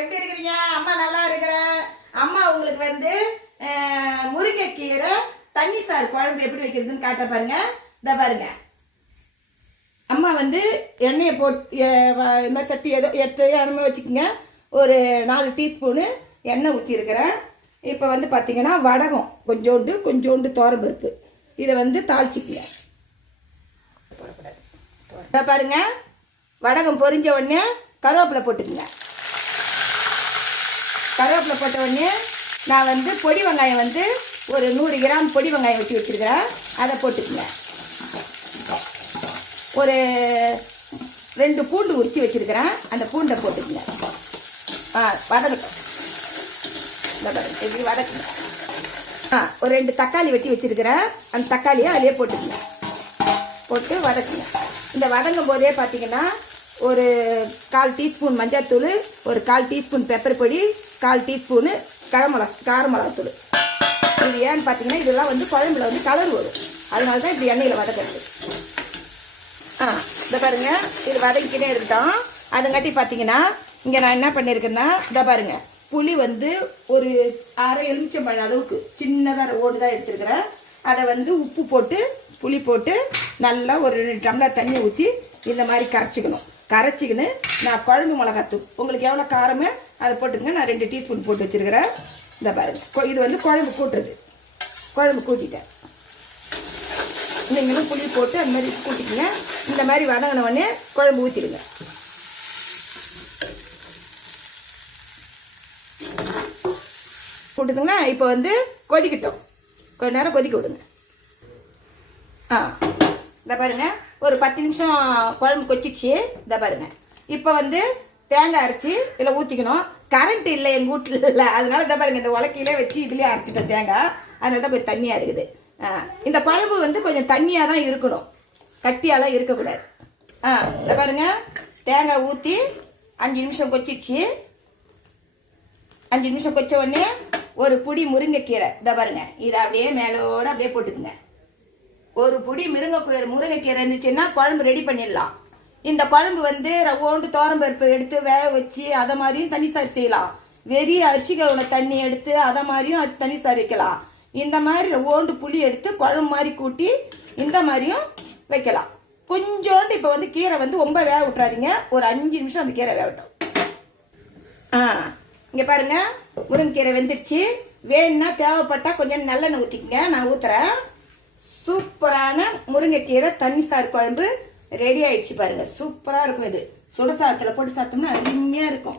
எப்படி இருக்கிறீங்க? அம்மா நல்லா இருக்கிறேன். அம்மா உங்களுக்கு வந்து முருங்கைக்கீரை தண்ணி சாறு குழம்பு எப்படி வைக்கிறதுன்னு காட்ட பாருங்க. இந்த பாருங்க, அம்மா வந்து எண்ணெயை போட்டு இந்த சட்டி ஏதோ 8 எண்ணெய் வச்சுக்கோங்க. ஒரு 4 டீஸ்பூனு எண்ணெய் ஊற்றிருக்கிறேன். இப்போ வந்து பார்த்தீங்கன்னா வடகம் கொஞ்சோண்டு தோரம்பருப்பு இதை வந்து தாளிச்சிக்கலாம். இதை பாருங்க, வடகம் பொரிஞ்ச உடனே கருவேப்பிலை போட்டுக்குங்க. கருவேப்பிலை போட்ட உடனே நான் வந்து பொடி வெங்காயம் வந்து ஒரு 100 கிராம் பொடி வெங்காயம் வெட்டி வச்சுருக்கிறேன். அதை போட்டுக்குங்க. ஒரு 2 பூண்டு உரித்து வச்சுருக்கிறேன். அந்த பூண்டை போட்டுக்குங்க. வதக்கட்டும். இந்த பாருங்க, எப்படி வதக்குங்க. ஒரு 2 தக்காளி வெட்டி வச்சுருக்கிறேன். அந்த தக்காளியை அதிலே போட்டுக்குங்க. போட்டு வதக்குங்க. இந்த வதங்கும் போதே பார்த்தீங்கன்னா ஒரு 1/4 டீஸ்பூன் மஞ்சள்தூள், ஒரு 1/4 டீஸ்பூன் பெப்பர் பொடி, 1/4 டீஸ்பூனு கார மிளகாத்தூள். இது ஏன்னு பார்த்தீங்கன்னா இதெல்லாம் வந்து குழம்புல வந்து கலர் வரும். அதனால தான் இப்படி எண்ணெயில் வதக்கிறது. இதை பாருங்க, இது வதக்கிட்டே இருக்கட்டும். அதுங்காட்டி பார்த்தீங்கன்னா இங்கே நான் என்ன பண்ணியிருக்கேன்னா, இதை பாருங்க, புளி வந்து ஒரு அரை எலுமிச்சம்பழம் அளவுக்கு சின்னதாக ஓடு தான் எடுத்துருக்கிறேன். அதை வந்து உப்பு போட்டு புளி போட்டு நல்லா ஒரு 2 டம்ளர் தண்ணி ஊற்றி இந்த மாதிரி கரைச்சிக்கின்னு நான் குழம்பு மிளகாத்தூள் உங்களுக்கு எவ்வளோ காரமே அதை போட்டுக்கங்க. நான் 2 டீஸ்பூன் போட்டு வச்சுருக்கிறேன். இந்த பாருங்க, இது வந்து குழம்பு கூட்டுறது. குழம்பு கூட்டிட்டேன். நீங்களும் புளி போட்டு அந்த மாதிரி கூட்டிக்கங்க. இந்த மாதிரி வதங்கின உடனே குழம்பு ஊற்றிடுங்க. போட்டுதுங்களா? இப்போ வந்து கொதிக்கட்டும். கொஞ்ச நேரம் கொதிக்க விடுங்க. இதை பாருங்க, ஒரு 10 நிமிஷம் குழம்பு கொச்சிச்சு. இதை பாருங்க, இப்போ வந்து தேங்காய் அரைச்சி இதில் ஊற்றிக்கணும். கரண்ட் இல்லை எங்கள் வீட்டில் இல்லை, அதனால இதை பாருங்க, இந்த உலக்கையிலே வச்சு இதுலேயே அரைச்சிட்டேன் தேங்காய். அதனால தான் கொஞ்சம் தண்ணியாக இருக்குது. இந்த குழம்பு வந்து கொஞ்சம் தண்ணியாக தான் இருக்கணும், கட்டியாலாம் இருக்கக்கூடாது. இதை பாருங்க, தேங்காய் ஊற்றி 5 நிமிஷம் கொச்சிச்சு. 5 நிமிஷம் கொச்ச உடனே ஒரு புடி முருங்கைக்கீரை, இதை பாருங்க, இதை அப்படியே மேலோட அப்படியே போட்டுக்குங்க. ஒரு புடி முருங்கைக்கீரை இருந்துச்சுன்னா குழம்பு ரெடி பண்ணிடலாம். இந்த குழம்பு வந்து ரவ்வோண்டு தோரம்பருப்பு எடுத்து வேக வச்சு அதை மாதிரியும் தண்ணி சாறு செய்யலாம். வெறிய அரிசி கவுன தண்ணி எடுத்து அதை மாதிரியும் தண்ணி சாறு வைக்கலாம். இந்த மாதிரி ரவ்வோண்டு புளி எடுத்து குழம்பு மாதிரி கூட்டி இந்த மாதிரியும் வைக்கலாம். கொஞ்சோண்டு இப்போ வந்து கீரை வந்து ரொம்ப வேக விட்டுறாதீங்க. ஒரு 5 நிமிஷம் அந்த கீரை வேகட்டும். இங்கே பாருங்க, முருங்கைக்கீரை வெந்துடுச்சு. வேணும்னா தேவைப்பட்டா கொஞ்சம் நல்லெண்ணெய் ஊற்றிக்கங்க. நான் ஊற்றுறேன். சூப்பரான முருங்கைக்கீரை தண்ணி சாறு குழம்பு ரெடி ஆயிடுச்சு பாருங்க. சூப்பராக இருக்கும். இது சுட சாதத்தில் போட்டு சாப்பிட்டோம்னா அருமையாக இருக்கும்.